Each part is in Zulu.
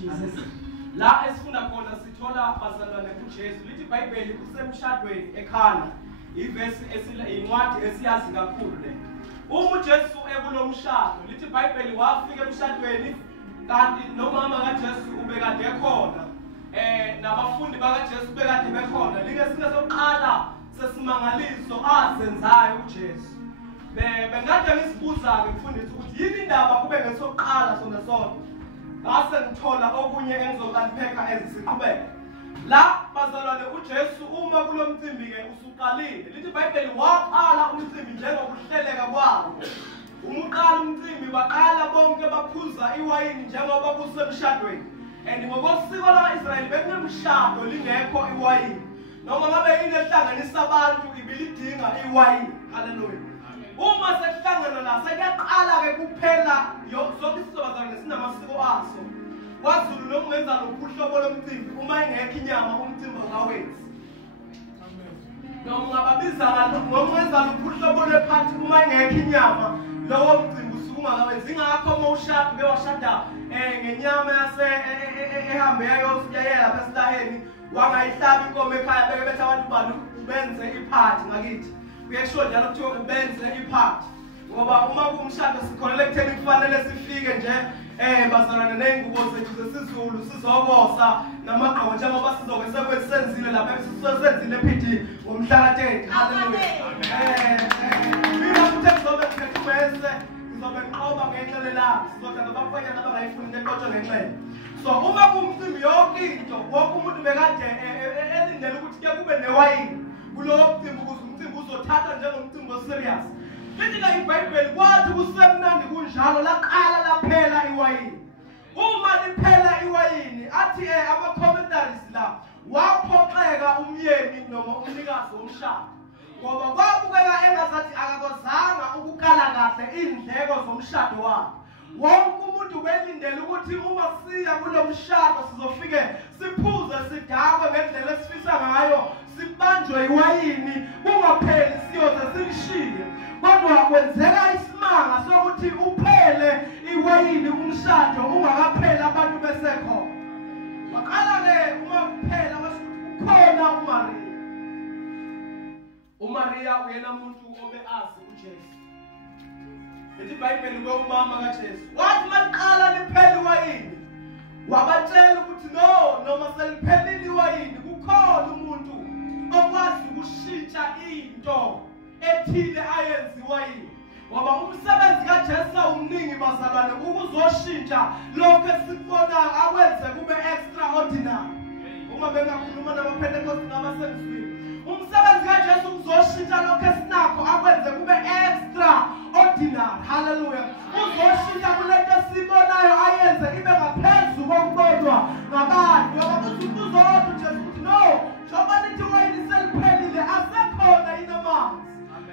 Jesus. La esifunda khona sithola bazalwane kuJesu. Lithi iBhayibheli kusemshadweni ekhana. Ivesi incwadi esiyazi kakhulu le. Uma uJesu ekulo mshado, lithi iBhayibheli wafika emshadweni kanti nomama kaJesu ubekade ekhona. Nabafundi bakaJesu bekade bekhona. Like singesoqala sesimangaliso asenzayo uJesu. Bengade ngisibuza ke mfundisi ukuthi yini indaba kube ngesoqala sona. Ngase ngithola okunye engizokanipeka ezisiqhubeka. La bazalwane uJesu uma kulo mcimbi ke usuqalile. Lithi iBhayibheli waqala umcimbi njengokuhleleka kwawo. Umqala umcimbi baqala bonke baphuza iwayini njengoba kusemshadweni. And ngokosiko lwaIsrael bekunemshado lingekho iwayini. Noma ngabe inehlanganisa abantu ibilidinga iwayini. Hallelujah. Uma sekuhlangana la sekuyaqala ke kuphela zonke isizobazalwane sinamasiko aso. KwaZulu noma ungenza lokhu uhlobo lomcimbi uma ingekho inyama umcimbi ongawenzi. Noma ungababiza noma ungenza lokhu uhlobo lephathi uma ingekho inyama lowo mcimbi usuke ungakawenzi. Ingakho uma ushada ke washada ngenyama ehambe yayela lapha esilaheni wangayihlaba inkomo ekhaya beke bethe abantu bani ubenze iphathi ngakithi. Kuyasho njalo kuthiwa ubenze iphathi ngoba uma kumshado sikhonele kutheni kufanele sifike nje bazalwane nengubo zethu zesiZulu sizokosa namagqoko njengoba sizoke sekwesenzile lapha sisenzile ephidi ngomhla ka-10. Hallelujah. Mina futhi kuzobe kuphethumese sizobe nqoba ngenhlelo la sizodla nabafanyana abangayifuni into eqotshwe ngenhlelo. So uma kumcimbi yonke into wonke umuntu bekade elindele ukuthi ke kube newayini kulowo mcimbi ukuze umcimbi uzothatha njengomcimbi oserious. Lithi ke iBhayibheli kwathi kusemnandi kunjalo laqala laphela iwayini. Uma liphela iwayini athi ama-commentaries la waphoxeka umyeni noma umnikazi womshado. Ngoba kwabukeka engazathi akakozanga ukukala kahle indleko zomshado wakhe. Wonke umuntu welindele ukuthi uma siya kulo mshado sizofike siphuze sidakwe ngendlela esifisa ngayo sibanjwe iwayini kungapheli siyoze silishiye. Kodwa kwenzeka isimanga sokuthi uphele iwayini umshado ungakapheli abantu besekho. Waqala ke uma kuphela wasuthi ukhona uMaria. uMaria uyena umuntu obeazi uJesu. Lithi iBhayibheli umama kaJesu wathi maqala liphela iwayini wabatshela ukuthi noma seliphelile iwayini kukhona umuntu okwazi ukushintsha into ethile ayenza iwayini. Ngoba umsebenzi kaJesu umningi bazalwane ukuzoshintsha lokho esikubona akwenze kube extraordinary. Uma bengakhuluma nabaPentecost nabasengizwini umsebenzi kaJesu uzoshintsha lokho esinakho akwenze kube extraordinary. Hallelujah. Uzoshintsha kulento esibonayo ayenze ibe ngaphezulu kokubonwa ngabantu. Ngoba uzodwa uJesu uthi njengoba lithi iwayini seliphelile asekhona yini amanzi.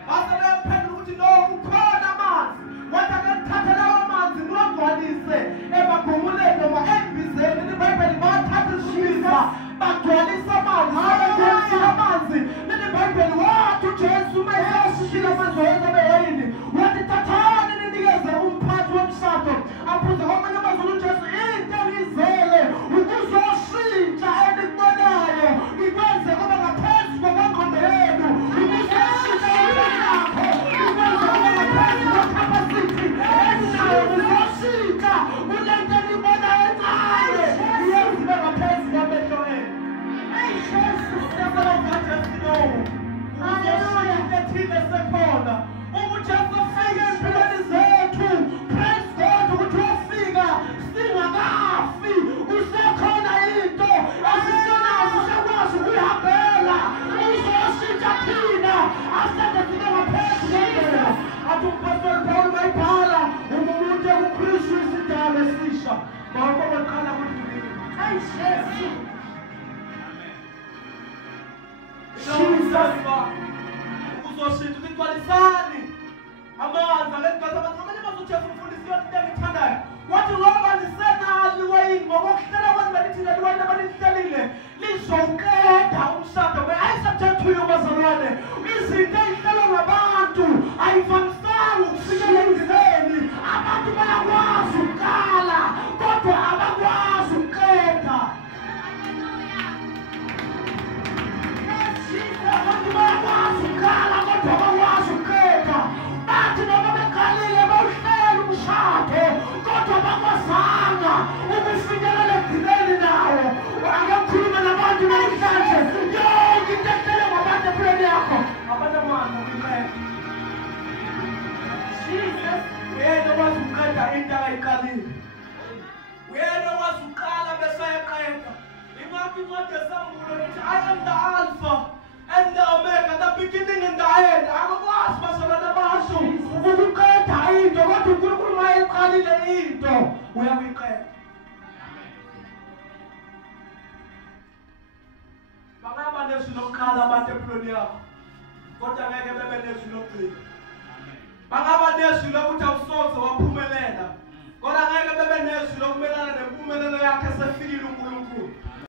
Base bephendula ukuthi kukhona amanzi. Wathi akathatha lawo amanzi niwagcwalise emagumuleni noma embizeni. iBhayibheli bathatha ishiza bagcwalisa amanzi. iBhayibheli wathi uJesu uma esashishila amanzi oyenza bewayini wathi thathani ninikeze umphathi womshado aphuze. Kwamanye amazwi uJesu into elizele ukuzoshintsha enikubonayo ikwenze kube ngaphezulu kwengqondo yenu. Ukuzoshintsha yakho ikwenze kube ngaphezulu kwecapacity enayo. Ukuzoshintsha kulento enibonayo encane iyenze ibe ngaphezulu kwamehlo enu. Jesu siyabona uJesu Hallelujah. Ethile sekhona uJesu ufike empilweni zethu. Praise God ukuthi wafika singakafi. Usekhona into esisenazo sakwazi ukuyihambela. Uzoshintsha thina asenze sibe ngaphezulu. Athi umpastor Paul bayibhala umuntu ekuKristu isidalwa esisha. Ngoba baqala ukuthi Jesu uzoshintsha ukugcwalisani amanzi alengikazi amanye bazoJesu umfundisi yonke engithandayo wathi ngoba lisenalo iwayini ngokuhlela kwenu belithile iwayini abalihlelile lizowuqeda umshado. I subject to you bazalwane izinto ey'hlelwa ngabantu ayivamisanga ukufikela endleleni. Abantu bayakwazi ukukala kodwa abakwazi ukukala. uyena wazuqeda into ayiqalile, uyena wazuqala bese ayaqeda. Ingakho incwadi yesambulo ithi I am the Alpha and the Omega, the beginning and the end. Akakwazi bazalwane basho ukuqeda into, kodwa uNkulunkulu mayeqalile into uyakuyiqeda. Bangaba nezwi lokuqala abantu empilweni yakho, kodwa ngeke bebe nezwi lokugcina. Bangaba nezwi lokuthi awusoze waphumelela, kodwa ngeke bebe nezwi lokumelana nempumelelo yakhe esefikile uNkulunkulu.